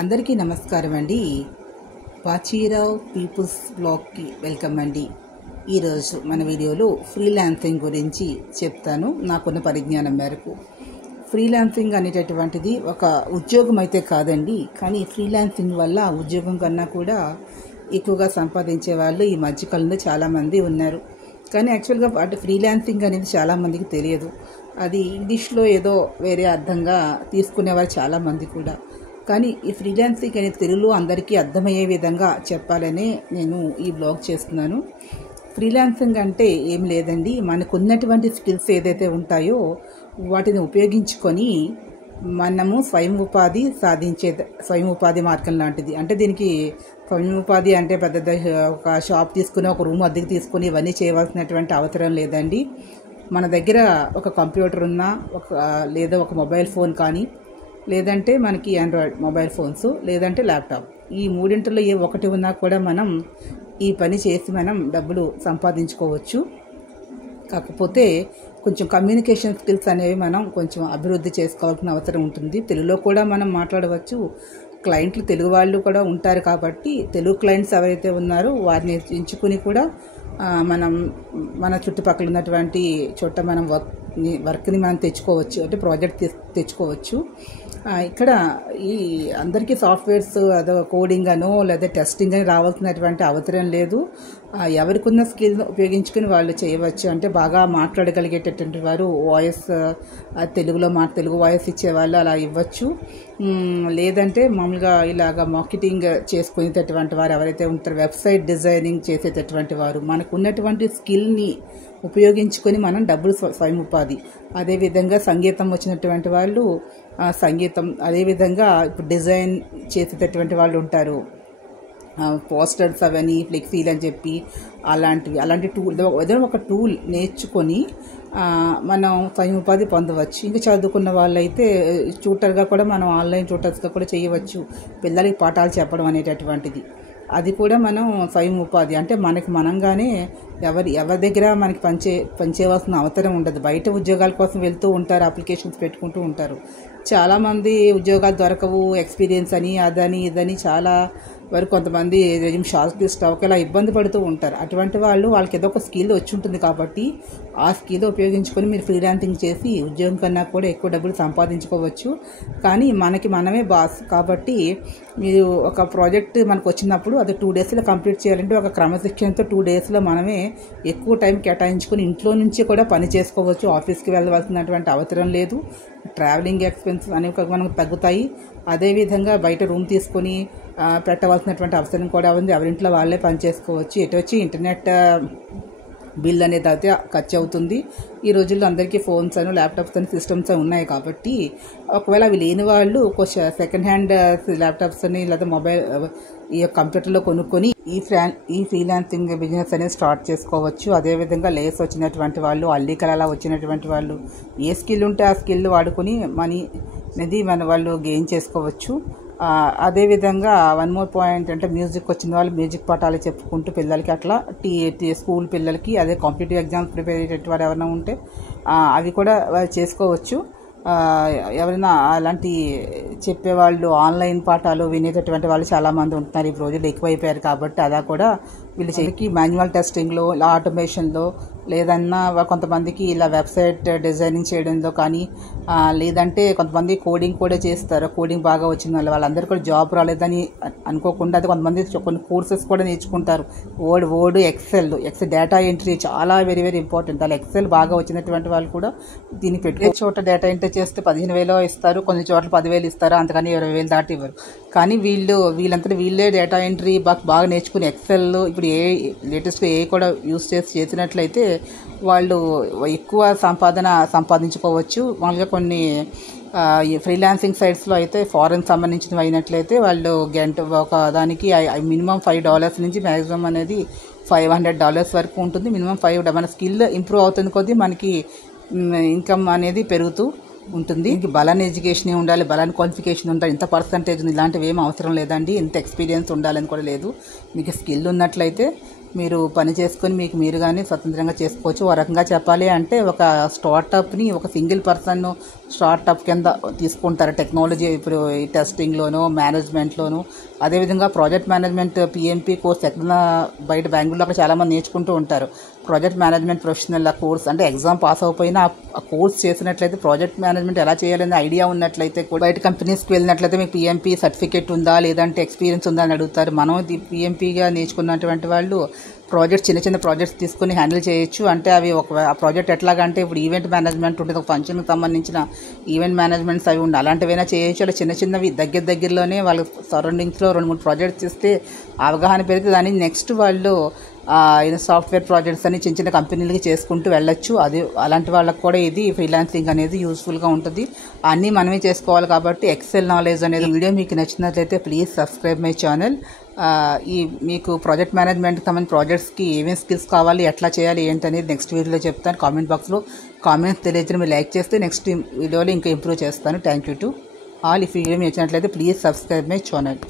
అందరికీ నమస్కారం అండి. బాచీరావు పీపుల్స్ బ్లాగ్కి వెల్కమ్ అండి. ఈరోజు మన వీడియోలో ఫ్రీలాన్సింగ్ గురించి చెప్తాను. నాకున్న పరిజ్ఞానం మేరకు. ఫ్రీలాన్సింగ్ అనేటటువంటిది ఒక ఉద్యోగం అయితే కాదండి, కానీ ఫ్రీలాన్సింగ్ వల్ల ఉద్యోగం కన్నా కూడా ఎక్కువగా సంపాదించే వాళ్ళు ఈ మధ్యకాలంలో చాలామంది ఉన్నారు. కానీ యాక్చువల్గా ఫ్రీలాన్సింగ్ అనేది చాలామందికి తెలియదు. అది ఇంగ్లీష్లో ఏదో వేరే అర్థంగా తీసుకునేవారు చాలామంది కూడా. కానీ ఈ ఫ్రీలాన్సింగ్ అనేది తెలుగులో అందరికీ అర్థమయ్యే విధంగా చెప్పాలని నేను ఈ బ్లాగ్ చేస్తున్నాను. ఫ్రీలాన్సింగ్ అంటే ఏం లేదండి, మనకు ఉన్నటువంటి స్కిల్స్ ఏదైతే ఉంటాయో వాటిని ఉపయోగించుకొని మనము స్వయం ఉపాధి మార్గం లాంటిది. అంటే దీనికి స్వయం ఉపాధి అంటే పెద్ద ఒక షాప్ తీసుకుని ఒక రూమ్ అద్దెకి తీసుకుని ఇవన్నీ చేయవలసినటువంటి అవసరం లేదండి. మన దగ్గర ఒక కంప్యూటర్ ఉన్నా లేదా ఒక మొబైల్ ఫోన్ కానీ, లేదంటే మనకి ఆండ్రాయిడ్ మొబైల్ ఫోన్స్, లేదంటే ల్యాప్టాప్, ఈ మూడింటిలో ఏ ఒకటి ఉన్నా కూడా మనం ఈ పని చేసి మనం డబ్బులు సంపాదించుకోవచ్చు. కాకపోతే కొంచెం కమ్యూనికేషన్ స్కిల్స్ అనేవి మనం కొంచెం అభివృద్ధి చేసుకోవాల్సిన అవసరం ఉంటుంది. తెలుగులో కూడా మనం మాట్లాడవచ్చు. క్లయింట్లు తెలుగు వాళ్ళు కూడా ఉంటారు కాబట్టి తెలుగు క్లయింట్స్ ఎవరైతే ఉన్నారో వారిని ఎంచుకుని కూడా మనం మన చుట్టుపక్కల ఉన్నటువంటి చోట మనం వర్క్ని మనం తెచ్చుకోవచ్చు, అంటే ప్రాజెక్ట్ తెచ్చుకోవచ్చు. ఇక్కడ ఈ అందరికీ సాఫ్ట్వేర్స్ అదో కోడింగ్ అనో లేదా టెస్టింగ్ అని రావాల్సినటువంటి అవసరం లేదు. ఎవరికి ఉన్న స్కిల్ ఉపయోగించుకుని వాళ్ళు చేయవచ్చు. అంటే బాగా మాట్లాడగలిగేటటువంటి వారు వాయిస్ తెలుగు వాయిస్ ఇచ్చేవాళ్ళు అలా ఇవ్వచ్చు. లేదంటే మామూలుగా ఇలాగ మార్కెటింగ్ చేసుకునేటటువంటి వారు ఎవరైతే ఉంటారో, వెబ్సైట్ డిజైనింగ్ చేసేటటువంటి వారు, మనకు ఉన్నటువంటి స్కిల్ని ఉపయోగించుకొని మనం డబ్బులు స్వయం ఉపాధి. అదేవిధంగా సంగీతం వచ్చినటువంటి వాళ్ళు సంగీతం, అదేవిధంగా ఇప్పుడు డిజైన్ చేసేటటువంటి వాళ్ళు ఉంటారు, పోస్టర్స్ అవన్నీ ఫ్లెక్సీలు అని చెప్పి అలాంటి టూల్, ఏదైనా ఒక టూల్ నేర్చుకొని మనం స్వయం ఉపాధి పొందవచ్చు. ఇంకా చదువుకున్న వాళ్ళైతే ట్యూటర్గా కూడా మనం ఆన్లైన్ ట్యూటర్స్గా కూడా చేయవచ్చు. పిల్లలకి పాఠాలు చెప్పడం అనేటటువంటిది, అది కూడా మనం స్వయం ఉపాధి. అంటే మనంగానే ఎవరి దగ్గర మనకి పనిచేయవలసిన అవసరం ఉండదు. బయట ఉద్యోగాల కోసం వెళ్తూ ఉంటారు, అప్లికేషన్స్ పెట్టుకుంటూ ఉంటారు. చాలామంది ఉద్యోగాలు దొరకవు, ఎక్స్పీరియన్స్ అని అదని ఇదని చాలా వరకు కొంతమంది రెజ్యూమ్ షార్ట్ లిస్ట్ ఇలా ఇబ్బంది పడుతూ ఉంటారు. అటువంటి వాళ్ళకి ఏదో ఒక స్కిల్ వచ్చి ఉంటుంది కాబట్టి ఆ స్కిల్ ఉపయోగించుకొని మీరు ఫ్రీలాన్సింగ్ చేసి ఉద్యోగం కన్నా కూడా ఎక్కువ డబ్బులు సంపాదించుకోవచ్చు. కానీ మనమే బాస్ కాబట్టి మీరు ఒక ప్రాజెక్ట్ మనకు వచ్చినప్పుడు అది 2 డేస్లో కంప్లీట్ చేయాలంటే ఒక క్రమశిక్షణతో 2 డేస్లో మనమే ఎక్కువ టైం కేటాయించుకొని ఇంట్లో నుంచి కూడా పని చేసుకోవచ్చు. ఆఫీస్కి వెళ్ళవలసినటువంటి అవసరం లేదు. ట్రావెలింగ్ ఎక్స్పెన్సెస్ అనేవి మనకు తగ్గుతాయి. అదేవిధంగా బయట రూమ్ తీసుకొని పెట్టవలసినటువంటి అవసరం కూడా ఉంది. ఎవరింట్లో వాళ్ళే పని చేసుకోవచ్చు. ఎటు వచ్చి ఇంటర్నెట్ బిల్ అనేది అయితే ఖర్చు అవుతుంది. ఈ రోజుల్లో అందరికీ ఫోన్స్ అని, ల్యాప్టాప్స్ అని, సిస్టమ్స్ అని ఉన్నాయి కాబట్టి ఒకవేళ అవి లేని వాళ్ళు సెకండ్ హ్యాండ్ ల్యాప్టాప్స్ అని లేదా మొబైల్ ఈ కంప్యూటర్లో కొనుక్కొని ఈ ఫ్రీలాన్సింగ్ బిజినెస్ అనేది స్టార్ట్ చేసుకోవచ్చు. అదేవిధంగా లేస్ వచ్చినటువంటి వాళ్ళు, అల్లికలు అలా వచ్చినటువంటి వాళ్ళు ఏ స్కిల్ ఉంటే ఆ స్కిల్ వాడుకొని మనీ అనేది వాళ్ళు గెయిన్ చేసుకోవచ్చు. అదేవిధంగా వన్ మోర్ పాయింట్ అంటే మ్యూజిక్ వచ్చిన వాళ్ళు మ్యూజిక్ పాఠాలు చెప్పుకుంటూ పిల్లలకి అట్లా స్కూల్ పిల్లలకి, అదే కాంపిటేటివ్ ఎగ్జామ్స్ ప్రిపేర్ అయ్యేటట్టు వారు ఎవరైనా ఉంటే అవి కూడా చేసుకోవచ్చు. ఎవరైనా అలాంటి చెప్పేవాళ్ళు, ఆన్లైన్ పాఠాలు వినేటటువంటి వాళ్ళు చాలామంది ఉంటున్నారు. ఈ రోజుల్లో ఎక్కువైపోయారు కాబట్టి అలా కూడా వీళ్ళు చేయకి మాన్యువల్ టెస్టింగ్లో, ఇలా ఆటోమేషన్లో, లేదన్నా కొంతమందికి ఇలా వెబ్సైట్ డిజైనింగ్ చేయడంలో కానీ, లేదంటే కొంతమంది కోడింగ్ కూడా చేస్తారు. కోడింగ్ బాగా వచ్చిన వాళ్ళందరూ కూడా జాబ్ రాలేదని అనుకోకుండా అది కొంతమంది కొన్ని కోర్సెస్ కూడా నేర్చుకుంటారు. వర్డ్ ఎక్సెల్ డేటా ఎంట్రీ చాలా వెరీ వెరీ ఇంపార్టెంట్. అలా ఎక్సెల్ బాగా వచ్చినటువంటి వాళ్ళు కూడా దీన్ని పెట్టుకునే చోట డేటా ఎంట్రీ చేస్తే 15,000 ఇస్తారు, కొన్ని చోట్ల 10,000 ఇస్తారు, అంతకని 20,000 దాటి ఇవ్వరు. కానీ వీళ్ళంతా వీళ్ళే డేటా ఎంట్రీ బాగా నేర్చుకుని ఎక్సెల్ ఇప్పుడు లేటెస్ట్గా కూడా యూస్ చేసినట్లయితే వాళ్ళు ఎక్కువ సంపాదించుకోవచ్చు. మామూలుగా కొన్ని ఫ్రీలాన్సింగ్ సైట్స్లో అయితే ఫారెన్ సంబంధించినవి అయినట్లయితే వాళ్ళు ఒక దానికి మినిమం $5 నుంచి మ్యాక్సిమం అనేది $500 వరకు ఉంటుంది. మినిమం 5 మన స్కిల్ ఇంప్రూవ్ అవుతుంది కొద్దీ మనకి ఇన్కమ్ అనేది పెరుగుతూ ఉంటుంది. ఇంక బలాన్ని ఎడ్యుకేషన్ ఉండాలి, బలాన్ని క్వాలిఫికేషన్ ఉండాలి, ఇంత పర్సంటేజ్ ఇలాంటివి ఏం అవసరం లేదండి. ఇంత ఎక్స్పీరియన్స్ ఉండాలని కూడా లేదు. మీకు స్కిల్ ఉన్నట్లయితే మీరు పని చేసుకొని మీకు మీరుగానే స్వతంత్రంగా చేసుకోవచ్చు. ఓ రకంగా చెప్పాలి అంటే ఒక స్టార్టప్ని ఒక సింగిల్ పర్సన్ స్టార్టప్ కింద తీసుకుంటారు. టెక్నాలజీ ఇప్పుడు ఈ టెస్టింగ్లోనూ మేనేజ్మెంట్లోనూ, అదేవిధంగా ప్రాజెక్ట్ మేనేజ్మెంట్ పిఎంపీ కోర్స్ ఎక్కడ బయట బెంగళూరులో అక్కడ చాలామంది నేర్చుకుంటూ ఉంటారు. ప్రాజెక్ట్ మేనేజ్మెంట్ ప్రొఫెషనల్ కోర్స్ అంటే ఎగ్జామ్ పాస్ అయిపోయినా ఆ కోర్స్ చేసినట్లయితే ప్రాజెక్ట్ మేనేజ్మెంట్ ఎలా చేయాలనే ఐడియా ఉన్నట్లయితే కూడా బయట కంపెనీస్కి వెళ్ళినట్లయితే మీకు పిఎంపీ సర్టిఫికేట్ ఉందా లేదంటే ఎక్స్పీరియన్స్ ఉందా అని అడుగుతారు. మనం పిఎంపీగా నేర్చుకున్నటువంటి వాళ్ళు ప్రాజెక్ట్స్ చిన్న చిన్న ప్రాజెక్ట్స్ తీసుకుని హ్యాండిల్ చేయొచ్చు. అంటే అవి ఆ ప్రాజెక్ట్ ఎట్లాగంటే ఇప్పుడు ఈవెంట్ మేనేజ్మెంట్ ఉంటుంది, ఒక ఫంక్షన్కి సంబంధించిన ఈవెంట్ మేనేజ్మెంట్స్ అవి ఉండి అలాంటివైనా చేయొచ్చు. అలా చిన్న చిన్నవి దగ్గరలోనే వాళ్ళ సరౌండింగ్స్లో 2-3 ప్రాజెక్ట్స్ ఇస్తే అవగాహన పెరిగితే దాన్ని నెక్స్ట్ వాళ్ళు సాఫ్ట్వేర్ ప్రాజెక్ట్స్ అని చిన్న చిన్న కంపెనీలకి చేసుకుంటూ వెళ్ళొచ్చు. అది అలాంటి వాళ్ళకి కూడా ఇది ఫ్రీలాన్సింగ్ అనేది యూస్ఫుల్గా ఉంటుంది. అన్నీ మనమే చేసుకోవాలి కాబట్టి ఎక్సెల్ నాలెడ్జ్ అనేది వీడియో మీకు నచ్చినట్లయితే ప్లీజ్ సబ్స్క్రైబ్ మై ఛానల్. మీకు ప్రాజెక్ట్ మేనేజ్మెంట్కి సంబంధించిన ప్రాజెక్ట్స్కి ఏమేమి స్కిల్స్ కావాలి, ఎట్లా చేయాలి ఏంటి అనేది నెక్స్ట్ వీడియోలో చెప్తాను. కామెంట్ బాక్స్లో కామెంట్స్ తెలియజేసి మీరు లైక్ చేస్తే నెక్స్ట్ వీడియోలో ఇంకా ఇంప్రూవ్ చేస్తాను. Thank you to all. ఈ వీడియో మీకు నచ్చినట్లయితే ప్లీజ్ సబ్స్క్రైబ్ మై ఛానల్.